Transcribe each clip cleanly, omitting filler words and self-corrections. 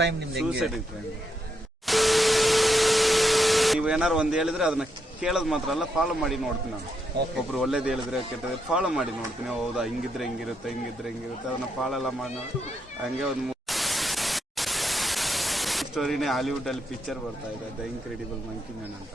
Time ನಿಮ್ಗೆ suicide ನೀವು ಏನಾರು ಒಂದು ಹೇಳಿದ್ರೆ ಅದನ್ನ ಕೇಳೋದು ಮಾತ್ರ ಅಲ್ಲ, ಫಾಲೋ ಮಾಡಿ ನೋಡ್ತೀನಿ ನಾನು. ಒಬ್ರು ಒಳ್ಳೇದು ಹೇಳಿದ್ರೆ ಕೆಟ್ಟದ್ರೆ ಫಾಲೋ ಮಾಡಿ ನೋಡ್ತೀನಿ. ಹೌದಾ, ಹಿಂಗಿದ್ರೆ ಹಿಂಗಿರುತ್ತೆ, ಹಿಂಗಿದ್ರೆ ಹಿಂಗಿರುತ್ತೆ, ಅದನ್ನ ಫಾಲೋ ಎಲ್ಲ ಮಾಡಿ ಹಂಗೆ ಒಂದು ಸ್ಟೋರಿನೇ ಹಾಲಿವುಡ್ ಅಲ್ಲಿ ಪಿಕ್ಚರ್ ಬರ್ತಾ ಇದೆ, ದ ಇನ್ಕ್ರೆಡಿಬಲ್ ಮಂಕಿ ಮ್ಯಾನ್ ಅಂತ.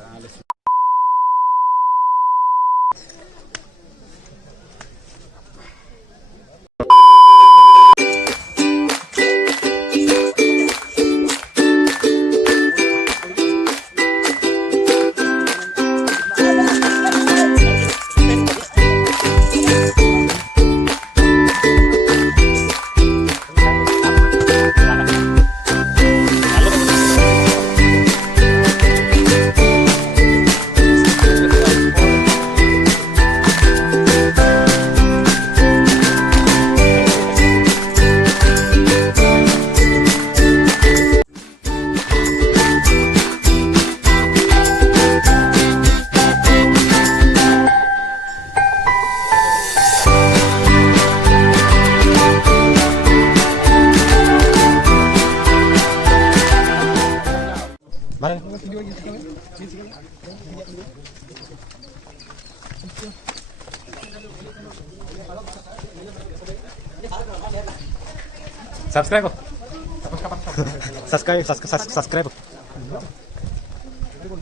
Subscribe.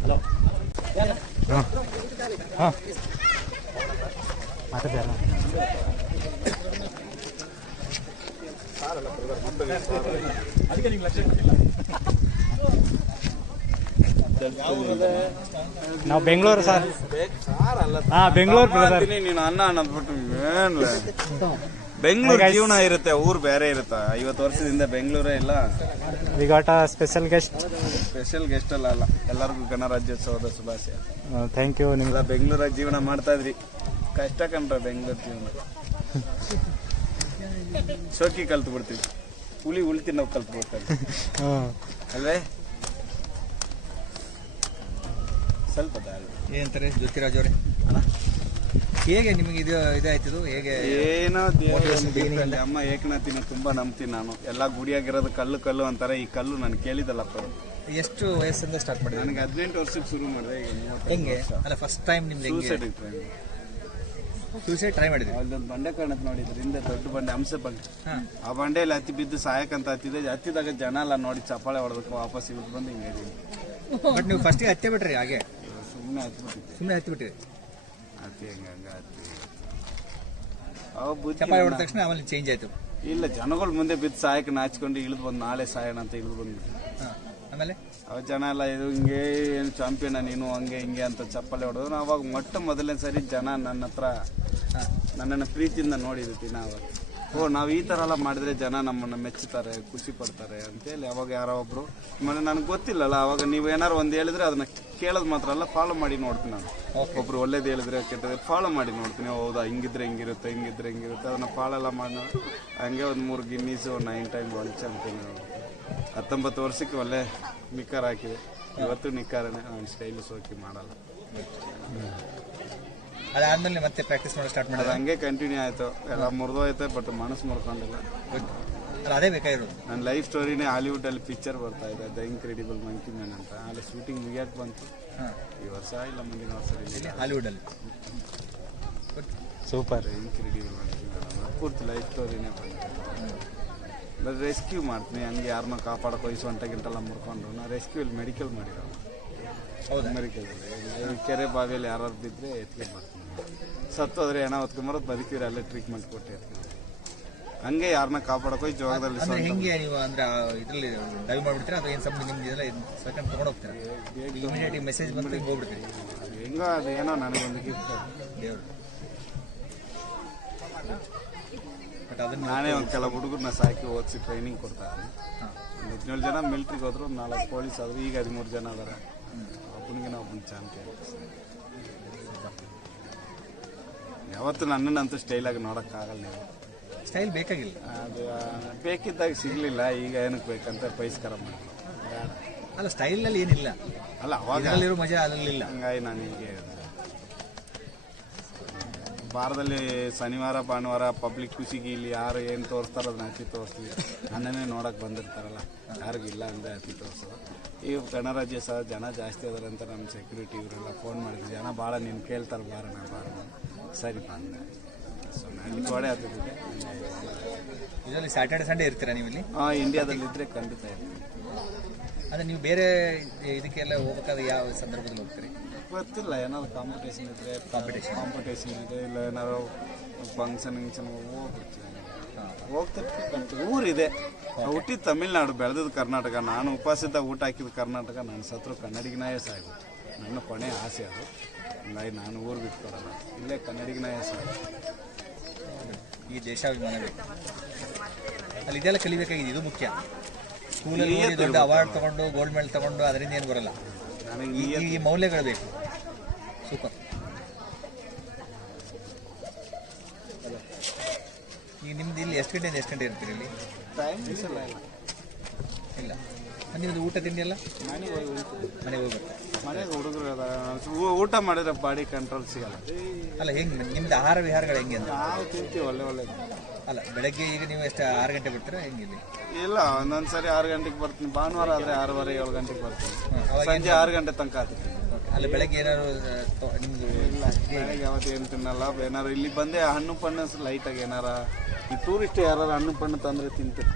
Hello. ನಾವು ಬೆಂಗಳೂರು ಸರ್. ಬೆಂಗಳೂರು ಬ್ರದರ್. ನೀನು ಅನ್ನ ಅನ್ನದ್ಬಿಟ್ಟು ಬೆಂಗಳೂರು ಜೀವನ ಇರುತ್ತೆ, ಊರು ಬೇರೆ ಇರುತ್ತೆ. 50 ವರ್ಷದಿಂದ ಬೆಂಗಳೂರೇ ಇಲ್ಲ. We got a special guest. Special guest ಅಲ್ಲ, ಎಲ್ಲರಿಗೂ ಗಣರಾಜ್ಯೋತ್ಸವದ ಶುಭಾಶಯ. Thank you. ನಿಮ್ಗೆ ಬೆಂಗಳೂರಾಗ ಜೀವನ ಮಾಡ್ತಾ ಇದ್ರಿ, ಕಷ್ಟ ಕಂಡ್ರೆ ಬೆಂಗಳೂರು ಜೀವನ. ಶೋಕಿ ಕಲ್ತು ಬಿಡ್ತೀವಿ, ಉಳ್ತಿ ನಾವು ಕಲ್ತು ಬಿಡ್ತೇವೆ ಅಲ್ವೇ. ಸ್ವಲ್ಪ ಏನಂತಾರೆ ಜ್ಯೋತಿರಾಜ್ ಅವರೇ, ಹೇಗೆ ನಿಮಗೆ ಇದಾಯ್ತದು? ಹೇಗೆ ಏನೋ ಅಮ್ಮ ಏಕನಾಥಿನ ತುಂಬಾ ನಂಬ್ತೀನಿ ನಾನು. ಎಲ್ಲ ಗುಡಿಯಾಗಿರೋದು ಕಲ್ಲು ಕಲ್ಲು ಅಂತಾರೆ, ಈ ಕಲ್ಲು ನಾನು ಕೇಳಿದಲ್ಲಪ್ಪ. ಎಷ್ಟು ವಯಸ್ಸಿಂದ ಸ್ಟಾರ್ಟ್ ಮಾಡಿದೆ? ನನಗೆ 18 ವರ್ಷಕ್ಕೆ ಶುರು ಮಾಡಿದೆ. ಹೆಂಗೆ ಅಲ್ಲ ಫಸ್ಟ್ ಟೈಮ್ ನಿಮ್ಗೆ ಸೂಸೈಡ್ ಟ್ರೈ ಮಾಡಿದ್ವಿ. ಅಲ್ಲೊಂದು ಬಂಡೆ ಕಾಣತ್ ನೋಡಿದ್ರೆ ಹಿಂದೆ, ದೊಡ್ಡ ಬಂಡೆ, ಹಂಸ ಬಂಡೆ. ಆ ಬಂಡೆಯಲ್ಲಿ ಹತ್ತಿ ಬಿದ್ದು ಸಾಯಕಂತ ಹತ್ತಿದೆ. ಹತ್ತಿದಾಗ ಜನ ಎಲ್ಲ ನೋಡಿ ಚಪ್ಪಾಳೆ ಹೊಡೆದಕ್ಕೆ ವಾಪಸ್ ಇವತ್ತು ಬಂದು ಹಿಂಗೆ. ಬಟ್ ನೀವು ಫಸ್ಟಿಗೆ ಹತ್ತೆ ಬಿಟ್ರಿ, ಹಾಗೆ ಸುಮ್ಮನೆ ಹತ್ಬಿಟ್ರಿ. ಹತ್ತಿ ಹೆಂಗ ಹತ್ತಿ ಚಪ್ಪಾಳೆ ಹೊಡೆದ ತಕ್ಷಣ ಆಮೇಲೆ ಚೇಂಜ್ ಆಯ್ತು. ಇಲ್ಲ, ಜನಗಳ ಮುಂದೆ ಬಿದ್ದು ಸಾಯಕ್ಕೆ ನಾಚ್ಕೊಂಡು ಇಳಿದು ಬಂದು ನಾಳೆ ಸಾಯೋಣ ಅಂತ ಇಳಿದು ಬಂದ್ಬಿಟ್ಟು. ಆಮೇಲೆ ಅವ ಜನ ಎಲ್ಲ ಇದು ಹಿಂಗೆ ಏನು ಚಾಂಪಿಯನ್ ನೀನು ಹಂಗೆ ಹಿಂಗೆ ಅಂತ ಚಪ್ಪಲೆ ಹೊಡೆದ್ರು. ಅವಾಗ ಮೊದಲನೇ ಸರಿ ಜನ ನನ್ನನ್ನು ಪ್ರೀತಿಯಿಂದ ನೋಡಿದ್ವಿ. ನಾವು ಈ ಥರ ಎಲ್ಲ ಮಾಡಿದ್ರೆ ಜನ ನಮ್ಮನ್ನು ಮೆಚ್ಚುತ್ತಾರೆ, ಖುಷಿ ಪಡ್ತಾರೆ ಅಂತೇಳಿ ಅವಾಗ ಯಾರೋ ಒಬ್ರು ನನಗೆ ಗೊತ್ತಿಲ್ಲಲ್ಲ. ಅವಾಗ ನೀವು ಏನಾರು ಒಂದು ಹೇಳಿದ್ರೆ ಅದನ್ನ ಕೇಳೋದು ಮಾತ್ರ ಅಲ್ಲ, ಫಾಲೋ ಮಾಡಿ ನೋಡ್ತೀನಿ ನಾನು. ಒಬ್ರು ಒಳ್ಳೇದು ಹೇಳಿದ್ರೆ ಕೆಟ್ಟದ್ರೆ ಫಾಲೋ ಮಾಡಿ ನೋಡ್ತೀನಿ. ಹೌದಾ, ಹಿಂಗಿದ್ರೆ ಹಿಂಗಿರುತ್ತೆ, ಹಿಂಗಿದ್ರೆ ಹಿಂಗಿರುತ್ತೆ, ಅದನ್ನ ಫಾಲೋ ಎಲ್ಲ ಮಾಡಿ ಹಂಗೆ ಒಂದು 3 ಗಿನ್ನೀಸು, 9 ಟೈಮ್ ವರ್ಲ್ಡ್ ಚಾಂಪಿಯನ್. 19 ವರ್ಷಕ್ಕೆ ಒಳ್ಳೆ ನಿಕ್ಕಾರ್ ಹಾಕಿದೆ. ಇವತ್ತು ನಿಕ್ಕಾರನೇ, ನಾನು ಸ್ಟೈಲು ಸೋಕಿ ಮಾಡಲ್ಲ. ಅದಾದ್ಮೇಲೆ ಮತ್ತೆ ಪ್ರಾಕ್ಟೀಸ್ ಮಾಡೋ ಸ್ಟಾರ್ಟ್ ಮಾಡೋದು ಹಂಗೆ ಕಂಟಿನ್ಯೂ ಆಯಿತು. ಎಲ್ಲ ಮುರಿದೋಯ್ತು, ಬಟ್ ಮನಸ್ಸು ಮುರ್ಕೊಂಡಿಲ್ಲ. ಅದೇ ಬೇಕಾಗಿರೋದು. ನನ್ನ ಲೈಫ್ ಸ್ಟೋರಿನೇ ಹಾಲಿವುಡ್ ಅಲ್ಲಿ ಪಿಕ್ಚರ್ ಬರ್ತಾ ಇದೆ, ದ ಇನ್ಕ್ರೆಡಿಬಲ್ ಮಂಕಿ ಮ್ಯಾನ್ ಅಂತ. ಅಲ್ಲಿ ಶೂಟಿಂಗ್ ಮುಗಿಯಕ್ಕೆ ಬಂತು. ಈ ವರ್ಷ ಇಲ್ಲ ಮುಂದಿನ ವರ್ಷ ಹಾಲಿವುಡ್ ಅಲ್ಲಿ. ಸೂಪರ್. ಇನ್ಕ್ರೆಡಿಬಲ್ ಮಂಕಿ ಮ್ಯಾನ್ ಪೂರ್ತಿ ಲೈಫ್ ಸ್ಟೋರಿನೇ ಬಂತು. ಬಟ್ ರೆಸ್ಕ್ಯೂ ಮಾಡ್ತೀನಿ, ಹಂಗೆ ಯಾರನ್ನೋ ಕಾಪಾಡೋಕೆ ವಯಸ್ಸು 1 ಗಂಟೆಲ್ಲ ಮುರ್ಕೊಂಡು. ನಾನು ರೆಸ್ಕ್ಯೂ ಇಲ್ಲಿ ಮೆಡಿಕಲ್ ಮಾಡಿರೋ. ಹೌದು, ಮೆಡಿಕಲ್ ಕೆರೆ ಬಾವಿಯಲ್ಲಿ ಯಾರು ಬಿದ್ದರೆ ಎತ್ಕೊಂಡು ಬರ್ತೀನಿ. ಸತ್ತೋದ್ರೆ ಏನೋ ಹೊತ್ಕೊಂಬರೋದು, ಬದುಕಿದ್ರೆ ಅಲ್ಲೇ ಟ್ರೀಟ್ಮೆಂಟ್ ಕೊಟ್ಟು ಎತ್ಕೊಂಡು. ಹಂಗೆ ಯಾರನ್ನ ಕಾಪಾಡೋಕೆ ಜೋಗದಲ್ಲಿ. ಹೆಂಗೆ ನೀವು ಅಂದ್ರೆ ಇದರಲ್ಲಿ ಡೈವ್ ಮಾಡ್ಬಿಡ್ತೀರಾ ಅಥವಾ ಏನು ಸಬ್ ನಿಮ್ಗೆ ಇದೆಲ್ಲ ಸೆಕೆಂಡ್ ತೊಗೊಂಡು ಹೋಗ್ತೀರಾ? ಇಮಿಡಿಯೇಟ್ ಮೆಸೇಜ್ ಬಂದು ಹಿಂಗೆ ಹೋಗ್ಬಿಡ್ತೀರಿ. ಹೆಂಗೋ ಅದು ಏನೋ ನನಗೊಂದು ಗಿಫ್ಟ್ ದೇವರು. ಬಟ್ ಅದನ್ನ ನಾನೇ ಒಂದು ಕೆಲವು ಹುಡುಗರನ್ನ ಸಾಕಿ ಓದಿಸಿ ಟ್ರೈನಿಂಗ್ ಕೊಡ್ತಾರೆ. 17 ಜನ ಮಿಲ್ಟ್ರಿಗೆ ಹೋದ್ರು, 4 ಪೊಲೀಸ್ ಆದರು, ಈಗ 13 ಜನ ಅದಾರೆ. ಒಬ್ಬನ ಚಾಂಪಿಯನ್. ಯಾವತ್ತು ನನ್ನನ್ನಂತೂ ಸ್ಟೈಲಾಗಿ ನೋಡೋಕ್ಕಾಗಲ್ಲ. ನೀವು ಸ್ಟೈಲ್ ಬೇಕಾಗಿಲ್ಲ, ಅದು ಬೇಕಿದ್ದಾಗ ಸಿಗಲಿಲ್ಲ. ಈಗ ಏನಕ್ಕೆ ಬೇಕಂತ ಬಹಿಷ್ಕಾರ ಮಾಡಿ. ಅಲ್ಲ ಸ್ಟೈಲ್ನಲ್ಲಿ ಏನಿಲ್ಲ ಅಲ್ಲ, ಅವಾಗ ಮಜಾ ಅದರಲ್ಲಿಲ್ಲ. ಹಂಗಾಗಿ ನಾನು ಹೀಗೆ ವಾರದಲ್ಲಿ ಶನಿವಾರ ಭಾನುವಾರ ಪಬ್ಲಿಕ್ ಖುಷಿಗೆ ಇಲ್ಲಿ ಯಾರು ಏನು ತೋರಿಸ್ತಾರೋ ಅದನ್ನ ಅತಿ ತೋರಿಸ್ತೀವಿ. ನನ್ನನ್ನೇ ನೋಡೋಕೆ ಬಂದಿರ್ತಾರಲ್ಲ, ಯಾರಿಗಿಲ್ಲ ಅಂದರೆ ಅತಿ ತೋರಿಸೋದು. ಈ ಗಣರಾಜ್ಯ ಸಹ ಜನ ಜಾಸ್ತಿ ಅದಾರೆ ಅಂತ ನಮ್ಮ ಸೆಕ್ಯೂರಿಟಿ ಇವರೆಲ್ಲ ಫೋನ್ ಮಾಡಿದ್ರು. ಜನ ಭಾಳ ನೀನು ಕೇಳ್ತಾರೆ ಬಾರೋಣ ಸರಿಪ್ಪ ಅಂದೆ. ಸೊ ನಾನು ಗೋಡೆ ಹತ್ತಿದ್ದೆ. ಇದರಲ್ಲಿ ಸ್ಯಾಟರ್ಡೆ ಸಂಡೇ ಇರ್ತೀರಾ ನೀವು ಇಲ್ಲಿ? ಹಾಂ, ಇಂಡಿಯಾದಲ್ಲಿದ್ದರೆ ಖಂಡಿತ ಇರ್ತೀವಿ. ಅಂದರೆ ನೀವು ಬೇರೆ ಇದಕ್ಕೆಲ್ಲ ಹೋಗ್ಬೇಕಾದ್ರೆ ಯಾವ ಸಂದರ್ಭದಲ್ಲಿ ಹೋಗ್ತೀರಿ? ಗೊತ್ತಿಲ್ಲ, ಏನಾದ್ರು ಕಾಂಪಿಟೇಷನ್ ಇದ್ದರೆ ಕಾಂಪಿಟೇಷನ್ ಇದೆ, ಇಲ್ಲ ಏನಾದ್ರು ಫಂಕ್ಷನ್ ಹೋಗ್ಬಿಡ್ತೀವಿ. ಹೋಗ್ತಿರ್ತೀವಿ. ಊರಿದೆ, ಹುಟ್ಟಿದ ತಮಿಳ್ನಾಡು, ಬೆಳೆದಿದ್ದು ಕರ್ನಾಟಕ. ನಾನು ಉಪವಾಸದ ಊಟ ಹಾಕಿದ ಕರ್ನಾಟಕ. ನನ್ನ ಸತ್ರು ಕನ್ನಡಿಗನಾಯೇ ಸಾಯ್ದು. ನನ್ನ ಕೊನೆ ಆಸೆ ಅದು. ಹಂಗಾಗಿ ನಾನು ಊರು ಬಿಟ್ಕೊಡಲ್ಲ, ಇಲ್ಲೇ ಕನ್ನಡಿಗನಾಯೇ ಸಾಯ್ದು. ಈ ದೇಶಾಭಿಮಾನ ಬೇಕು. ಅಲ್ಲಿ ಇದೆಲ್ಲ ಕಲಿಬೇಕಾಗಿದೆ, ಇದು ಮುಖ್ಯ. ಸ್ಕೂಲಲ್ಲಿ ದೊಡ್ಡ ಅವಾರ್ಡ್ ತಗೊಂಡು ಗೋಲ್ಡ್ ಮೆಡಲ್ ತಗೊಂಡು ಅದರಿಂದ ಏನು ಬರಲ್ಲ. ನನಗೆ ಈ ಮೌಲ್ಯಗಳು ಬೇಕು. ಸೂಪರ್. ಈಗ ನಿಮ್ದು ಇಲ್ಲಿ ಎಷ್ಟು ಗಂಟೆಯಿಂದ ಎಷ್ಟು ಗಂಟೆ ಇರ್ತೀರಿ ಇಲ್ಲಿ? ಟೈಮ್ ಇಲ್ಲ. ನಿಮ್ಮದು ಊಟ ತಿಂಡಿ ಎಲ್ಲ ಮನೆಗೆ ಹೋಗ್ಬೇಕು. ಮನೆಗೆ ಹುಡುಗರು ಊಟ ಮಾಡಿದ್ರೆ ಬಾಡಿ ಕಂಟ್ರೋಲ್ ಸಿಗಲ್ಲ. ಅಲ್ಲ, ಹೆಂಗೆ ನಿಮ್ದು ಆಹಾರ ವಿಹಾರಗಳು ಹೆಂಗೆ ಅಂತ? ನಾವು ತಿಂತೀವಿ ಒಳ್ಳೆ. ಅಲ್ಲ, ಬೆಳಗ್ಗೆ ಈಗ ನೀವು ಎಷ್ಟು 6 ಗಂಟೆ ಬರ್ತೀರಾ ಹೆಂಗಿಲ್ಲಿ? ಇಲ್ಲ, ಒಂದೊಂದು ಸರಿ 6 ಗಂಟೆಗೆ ಬರ್ತೀನಿ. ಭಾನುವಾರ ಆದರೆ 6:30 7 ಗಂಟೆಗೆ ಬರ್ತೀನಿ. ಸಂಜೆ 6 ಗಂಟೆ ತನಕ ಆಗ್ತೀನಿ. ಅಲ್ಲ, ಬೆಳಗ್ಗೆ ಏನಾದ್ರು ನಿಮ್ದು? ಇಲ್ಲ, ಬೆಳಗ್ಗೆ ಯಾವತ್ತು ಏನು ತಿನ್ನಲ್ಲ. ಏನಾರು ಇಲ್ಲಿ ಬಂದೆ ಹಣ್ಣು ಪಣ್ಣು ಲೈಟಾಗಿ ಏನಾರ ಈ ಟೂರಿಸ್ಟ್ ಯಾರು ಹಣ್ಣು ಪಣ್ಣು ತಂದರೆ ತಿಂತೀವಿ.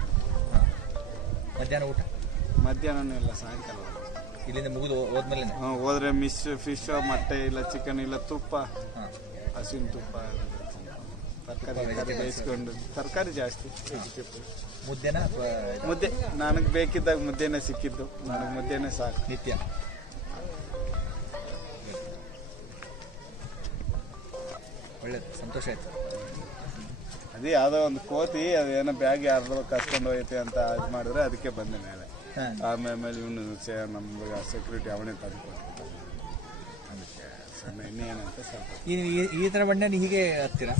ಮಧ್ಯಾಹ್ನ ಊಟ? ಮಧ್ಯಾಹ್ನ ಇಲ್ಲ, ಸಾಯಂಕಾಲ. ಇಲ್ಲಿಂದ ಮುಗಿದು ಹೋದ್ಮೇಲೆ? ಹೋದ್ರೆ ಫಿಶ್ ಮೊಟ್ಟೆ ಇಲ್ಲ ಚಿಕನ್ ಇಲ್ಲ ತುಪ್ಪ, ಹಸಿನ ತುಪ್ಪ, ತರಕಾರಿ ಬೇಯಿಸ್ಕೊಂಡು. ತರಕಾರಿ ಜಾಸ್ತಿ. ಮುದ್ದೆನ? ಮುದ್ದೆ ನನಗೆ ಬೇಕಿದ್ದಾಗ ಮುದ್ದೆನೇ ಸಿಕ್ಕಿದ್ದು. ನನಗೆ ಮುದ್ದೆನೇ ಸಾಕು ನಿತ್ಯ. ಒಳ್ಳೇದು, ಸಂತೋಷ ಆಯ್ತು. ಅದೇ ಯಾವುದೋ ಒಂದು ಕೋತಿ ಅದೇನೋ ಬ್ಯಾಗ್ ಯಾರ್ದೋ ಕಸ್ಕೊಂಡು ಹೋಯ್ತೆ ಅಂತ ಇದು ಮಾಡಿದ್ರೆ ಅದಕ್ಕೆ ಬಂದೆ ಮೇಲೆ. ಆಮೇಲೆ ಇವನು ನಮ್ಗೆ ಸೆಕ್ಯೂರಿಟಿ ಅವನೇ ತಂದು ಅದಕ್ಕೆ ಇನ್ನೇನಂತ ಸ್ವಲ್ಪ ಈ ಥರ ಬಂಡೆ ಹೀಗೆ ಹತ್ತೀರಾ?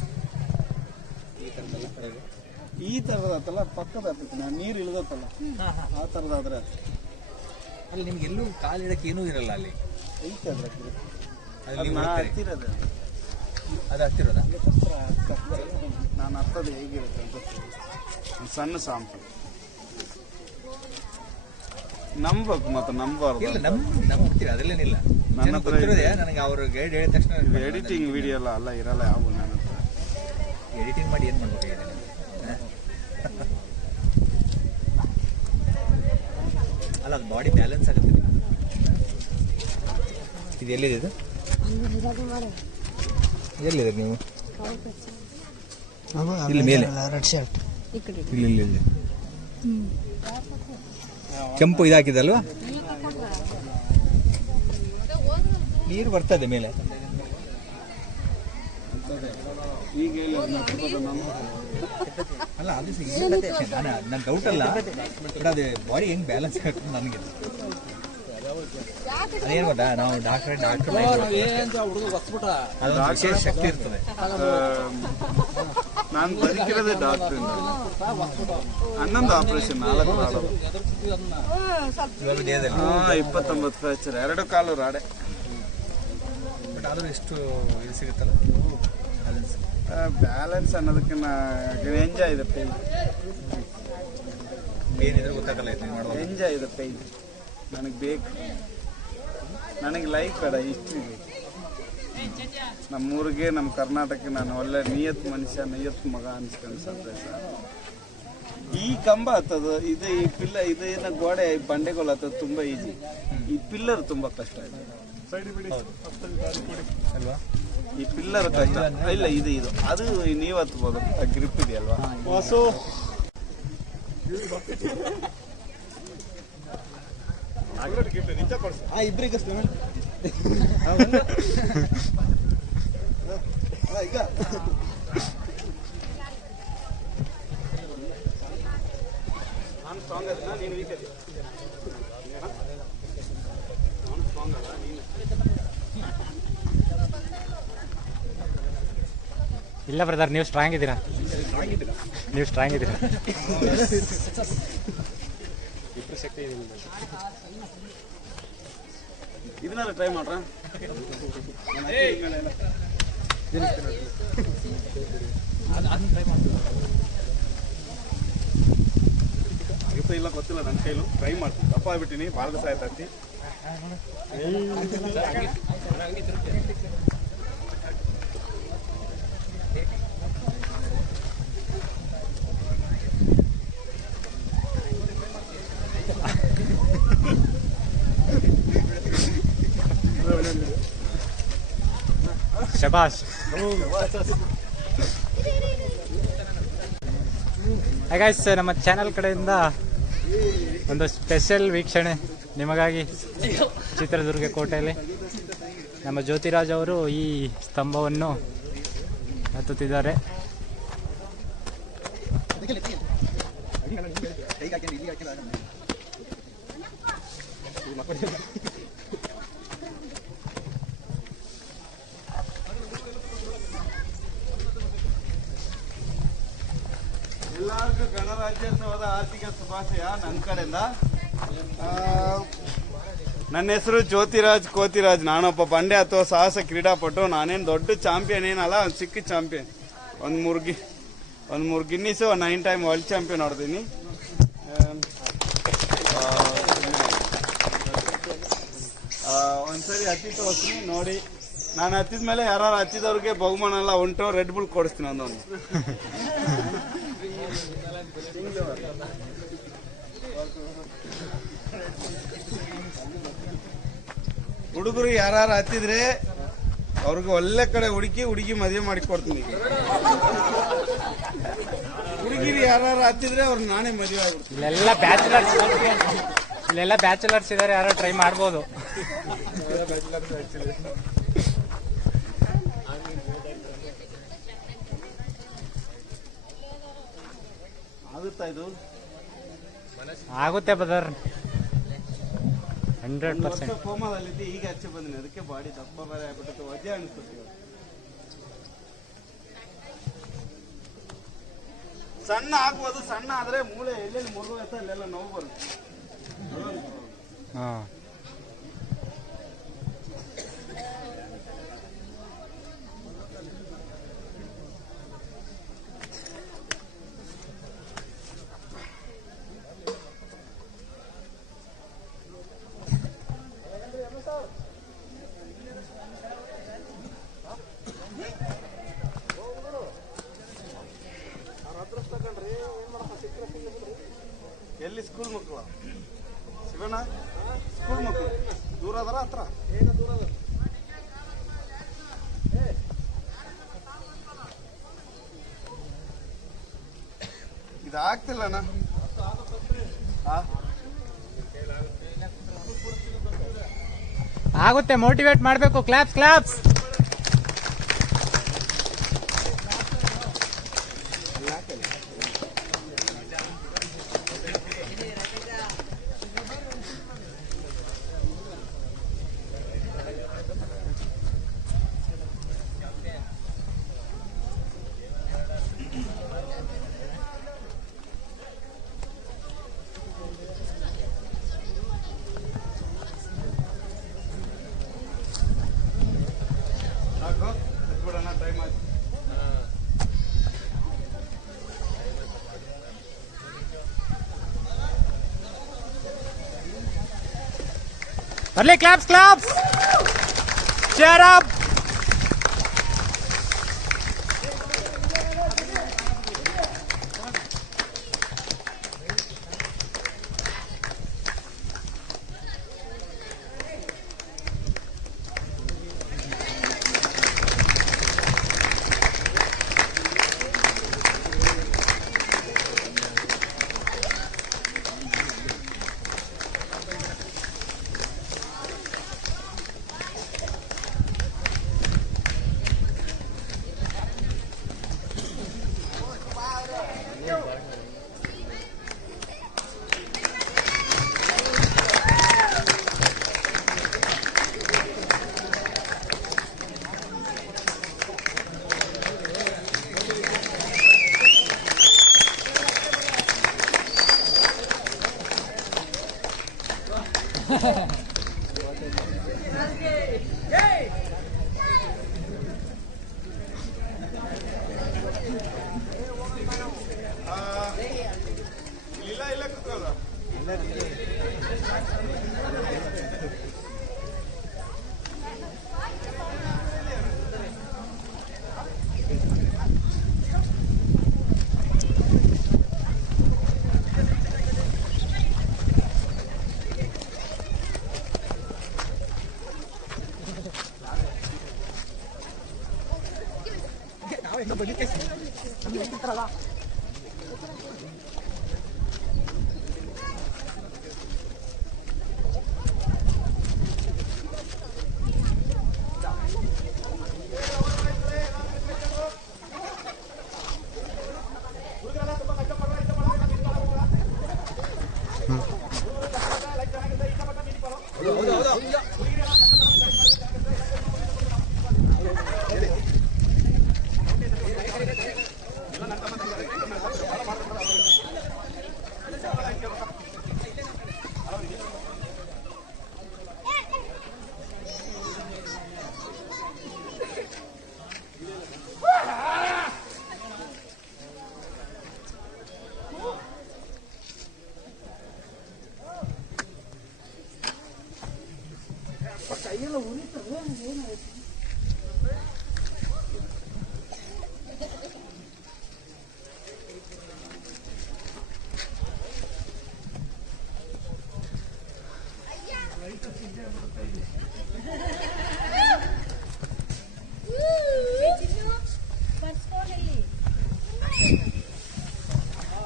ಈ ಥರದ ಹತ್ತಲ್ಲ, ಪಕ್ಕದ ಹತ್ತೈತಿ. ನಾನು ನೀರು ಇಳಿದತ್ತಲ್ಲ ಆ ಥರದಾದ್ರೆ ಅಲ್ಲಿ ನಿಮ್ಗೆ ಎಲ್ಲೂ ಕಾಲು ಇಡಕ್ಕೆ ಏನೂ ಇರಲ್ಲ. ಅಲ್ಲಿ ಐತೆ ಅದ್ರ ಹತ್ತಿರೋದು. ಅದು ಹತ್ತಿರೋದ? ನಾನು ಹತ್ತದು ಹೇಗಿರುತ್ತೆ ಅಂತ ಸಣ್ಣ ಸಾಂಪು ನಂಬಬೇಕು ಮತ್ತು ನಂಬಾರ್ದು. ಇಲ್ಲ, ನಂಬ್ತೀರ, ಅದಲ್ಲೇನಿಲ್ಲ. ನನ್ನ ಹತ್ರ ನನಗೆ ಅವರು ಗೈಡ್ ಹೇಳಿದ ತಕ್ಷಣ ಎಡಿಟಿಂಗ್ ವಿಡಿಯೋ ಅಲ್ಲ ಇರಲ್ಲ ಯಾವ ನನ್ನ ಹತ್ರ. ಎಡಿಟಿಂಗ್ ಮಾಡಿ ಏನು ಮಾಡ್ಬೇಕಾಗಿದೆ? ಅಲ್ಲ, ಅದು ಬಾಡಿ ಬ್ಯಾಲೆನ್ಸ್ ಆಗುತ್ತೆ. ಇದು ಎಲ್ಲಿದೆ? ಇದು ಎಲ್ಲಿದೆ ನೀವು? ಇಲ್ಲಿ ಮೇಲೆ ಇಲ್ಲಿ ಕೆಂಪು ಇದಾಕಿದಲ್ವಾ? ನೀರು ಬರ್ತದೆ ಮೇಲೆ. ಈಗ ಅಲ್ಲ, ಅದು ನನ್ನ ಡೌಟ್ ಅಲ್ಲ, ಬಟ್ ಅದು ಬಾಡಿ ಹೆಂಗ್ ಬ್ಯಾಲೆನ್ಸ್ ಆಗ್ತದೆ ನನಗೆ ಅದೇನು ಗೊತ್ತಾ, ನಾವು ಡಾಕ್ಟರ್ ಅದೊಂದು ವಿಶೇಷ ಶಕ್ತಿ ಇರ್ತದೆ. ನಾನು ಬದುಕಿರೋದೇ ಡಾಕ್ಟರ್. ಹನ್ನೊಂದು ಆಪರೇಷನ್, 4 ಮಾಡೋದು. ಇವಾಗ ದೇಹದಲ್ಲಿ 29 ಫ್ರಾಕ್ಚರ್, 2 ಕಾಲು ರಾಡೆ. ಬಟ್ ಆದರೂ ಎಷ್ಟು ಇದು ಸಿಗುತ್ತಲ್ಲ ಬ್ಯಾಲೆನ್ಸ್ ಅನ್ನೋದಕ್ಕಿಂತ ಎಂಜಾಯ್ ಇದೆ ಪೇನ್. ಏನಿದ್ರೆ ಗೊತ್ತಾಗಲ್ಲ ಎಂಜಾಯ್ ಇದೆ ಪೇನ್. ನನಗೆ ಬೇಕು, ನನಗೆ ಲೈಫ್ ಬೇಡ, ಹಿಸ್ಟ್ರಿ ಬೇಕು. ನಮ್ಮೂರಿಗೆ ನಮ್ಮ ಕರ್ನಾಟಕಕ್ಕೆ ನಾನು ಒಳ್ಳೆ ನಿಯತ್ ಮನುಷ್ಯ, ನಿಯತ್ ಮಗ ಅನ್ಸ್ಕೊಂಡು ಸಂತೋಷ. ಈ ಕಂಬ ಹತ್ತದು ಇದು, ಈ ಪಿಲ್ಲರ್ ಇದು ಏನೋ ಗೋಡೆ ಬಂಡೆಗಳು ಹತ್ತದು ತುಂಬ ಈಜಿ. ಈ ಪಿಲ್ಲರ್ ತುಂಬ ಕಷ್ಟ ಇದೆ ಅಲ್ವಾ? ಈ ಪಿಲ್ಲರ್ ಕಷ್ಟ ಇಲ್ಲ. ಇದು ಅದು ನೀವು ಹತ್ಬೋದು, ಗ್ರಿಪ್ ಇದೆಯಲ್ವಾ? ಹೊಸ ಇಬ್ಬರಿಗೆ ಈಗ ನಾನು ಸ್ಟ್ರಾಂಗ್ ಅದನ್ನ ನೀನು ವೀಕ್ ಅದಿ. ನಾನು ಸ್ಟ್ರಾಂಗ್ ಅಲ್ಲ, ನೀನು ಇಲ್ಲ ಬ್ರದರ್, ನೀವು ಸ್ಟ್ರಾಂಗ್ ಇದ್ದೀರಾ. ನೀವು ಸ್ಟ್ರಾಂಗ್ ಇದ್ದೀರಾ. ಇದನ್ನೆಲ್ಲ ಟ್ರೈ ಮಾಡ್ರ. ಆಗುತ್ತೆ ಇಲ್ಲ ಗೊತ್ತಿಲ್ಲ, ನನ್ನ ಕೈಲು ಟ್ರೈ ಮಾಡ್ತೀನಿ. ದಪ್ಪ ಆಗ್ಬಿಟ್ಟಿನಿ, ಭಾಳ ದಿವಸ ಆಯ್ತಂತಿ. ಶಬಾಷ್. ಗೈಸ್, ನಮ್ಮ ಚಾನಲ್ ಕಡೆಯಿಂದ ಒಂದು ಸ್ಪೆಷಲ್ ವೀಕ್ಷಣೆ ನಿಮಗಾಗಿ. ಚಿತ್ರದುರ್ಗ ಕೋಟೆಯಲ್ಲಿ ನಮ್ಮ ಜ್ಯೋತಿರಾಜ್ ಅವರು ಈ ಸ್ತಂಭವನ್ನು ಹತ್ತುತ್ತಿದ್ದಾರೆ. ಎಲ್ಲರಿಗೂ ಗಣರಾಜ್ಯೋತ್ಸವದ ಆರ್ಥಿಕ ಶುಭಾಶಯ ನನ್ನ ಕಡೆಯಿಂದ. ನನ್ನ ಹೆಸರು ಜ್ಯೋತಿರಾಜ್ ಕೋತಿರಾಜ್. ನಾನೊಬ್ಬ ಬಂಡೆ ಅಥವಾ ಸಾಹಸ ಕ್ರೀಡಾಪಟು. ನಾನೇನು ದೊಡ್ಡ ಚಾಂಪಿಯನ್ ಏನಲ್ಲ, ಒಂದು ಚಿಕ್ಕ ಚಾಂಪಿಯನ್. ಒಂದು ಮೂರು ಗಿನ್ನಿಸು, 9 ಟೈಮ್ ವರ್ಲ್ಡ್ ಚಾಂಪಿಯನ್ ಹೊಡೆದೀನಿ. ಒಂದ್ಸರಿ ಹತ್ತಿ ತೋರಿಸ್ತೀನಿ ನೋಡಿ. ನಾನು ಹತ್ತಿದ ಮೇಲೆ ಯಾರು ಹತ್ತಿದವ್ರಿಗೆ ಬಹುಮಾನ ಎಲ್ಲ ಉಂಟು. ರೆಡ್ ಬುಲ್ ಕೊಡಿಸ್ತೀನಿ ಒಂದೊಂದು. ಹುಡುಗರು ಯಾರು ಹತ್ತಿದ್ರೆ ಅವ್ರಿಗೆ ಒಳ್ಳೆ ಕಡೆ ಹುಡುಗಿ ಮದುವೆ ಮಾಡಿ ಕೊಡ್ತೀನಿ. ಹುಡುಗಿರು ಯಾರು ಹತ್ತಿದ್ರೆ ಅವ್ರಿಗೆ ನಾನೇ ಮದುವೆ ಆಗ್ಬಿಡ್ತೀನಿ. ಇಲ್ಲೆಲ್ಲ ಬ್ಯಾಚುಲರ್ಸ್ ಇದಾರೆ, ಯಾರು ಟ್ರೈ ಮಾಡ್ಬೋದು. ಆಗುತ್ತಾ ಇದು? ಆಗುತ್ತೆ ಬ್ರದರ್, 100%. ಕೋಮದಲ್ಲಿದ್ದೆ, ಈಗ ಹಚ್ಚಿ ಬಂದಿನಿ. ಅದಕ್ಕೆ ಬಾಡಿ ದಪ್ಪ ಬೇರೆ ಆಗ್ಬಿಟ್ಟು ವಜೆ ಅನಿಸ್ತದೆ. ಸಣ್ಣ ಆಗ್ಬೋದು, ಸಣ್ಣ ಆದ್ರೆ ಮೂಳೆ ಎಲ್ಲೆಲ್ಲಿ ಮುರಿದೋಯ್ತಾ ಅಲ್ಲೆಲ್ಲ ನೋವು ಬರುತ್ತೆ. ಹಾಂ, ಎಲ್ಲಿ ಸ್ಕೂಲ್ ಮಕ್ಕಳು ಶಿವಣ್ಣ? ಸ್ಕೂಲ್ ಮಕ್ಕಳು ದೂರ ಅದಾರ ಹತ್ರ? ಇದು ಆಗ್ತಿಲ್ಲಣ್ಣ. ಆಗುತ್ತೆ. ಮೋಟಿವೇಟ್ ಮಾಡಬೇಕು. Claps claps. ಬರ್ಲಿ, ಕ್ಲಾಪ್ಸ್ ಕ್ಲಾಪ್ಸ್. Cheer up.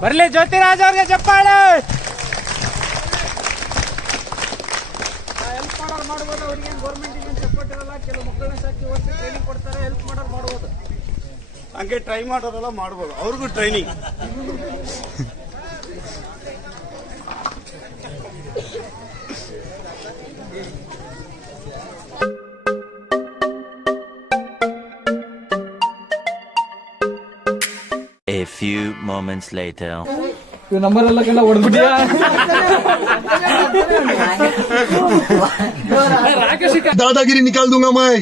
ಬರ್ಲಿ ಜ್ಯೋತಿರಾಜ್ ಅವ್ರಿಗೆ ಚಪ್ಪಾಳೆ. ಹೆಲ್ಪ್ ಮಾಡೋರು ಮಾಡ್ಬೋದು, ಅವ್ರಿಗೆ ಗೌರ್ಮೆಂಟ್ ಸಪೋರ್ಟ್ ಇರಲ್ಲ. ಕೆಲವು ಮಕ್ಕಳನ್ನ ಸಾಕಿ ಓದಿಸಿ ಟ್ರೈನಿಂಗ್ ಕೊಡ್ತಾರೆ, ಹೆಲ್ಪ್ ಮಾಡೋರು ಮಾಡ್ಬೋದು. ಹಂಗೆ ಟ್ರೈ ಮಾಡೋರೆಲ್ಲ ಮಾಡ್ಬೋದು, ಅವ್ರಿಗೂ training. A few moments later. Number ಎಲ್ಲ ಹೊಡೆದ್ಬಿಟ್ಟಿಯಾ? दादागिरी निकाल दूंगा मैं।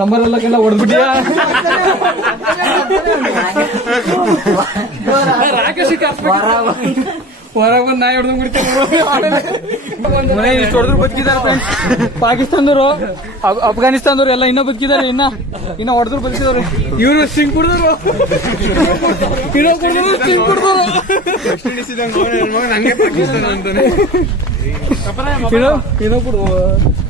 ನಂಬರ್ ಎಲ್ಲಕ್ಕೆಲ್ಲ ಹೊಡೆದ್ಬಿಟ್ಟಿಯಾ ರಾಕೇಶ್ ಹೊರಗೆ ಬಂದು ನಾಯಿ ಹೊಡೆದು ಬಿಡ್ತೇನೆ ಇಷ್ಟು ಹೊಡೆದ್ರು ಬದುಕಿದ್ದಾರೆ ಫ್ರೆಂಡ್ಸ್. ಪಾಕಿಸ್ತಾನದವರು ಅಫ್ಘಾನಿಸ್ತಾನದವ್ರು ಎಲ್ಲ ಇನ್ನೂ ಬದುಕಿದ್ದಾರೆ, ಇನ್ನ ಹೊಡೆದ್ರು ಬದುಕಿದವ್ರು. ಇವರು ಸ್ಟಿಂಗ್ ಕುಡಿದ್ರು, ಇನ್ನೂ ಕುಡಿದ್ರು ಸ್ಟಿಂಗ್ ಕುಡಿದ್ರು. ಇನ್ನೂ ಕುಡಿದು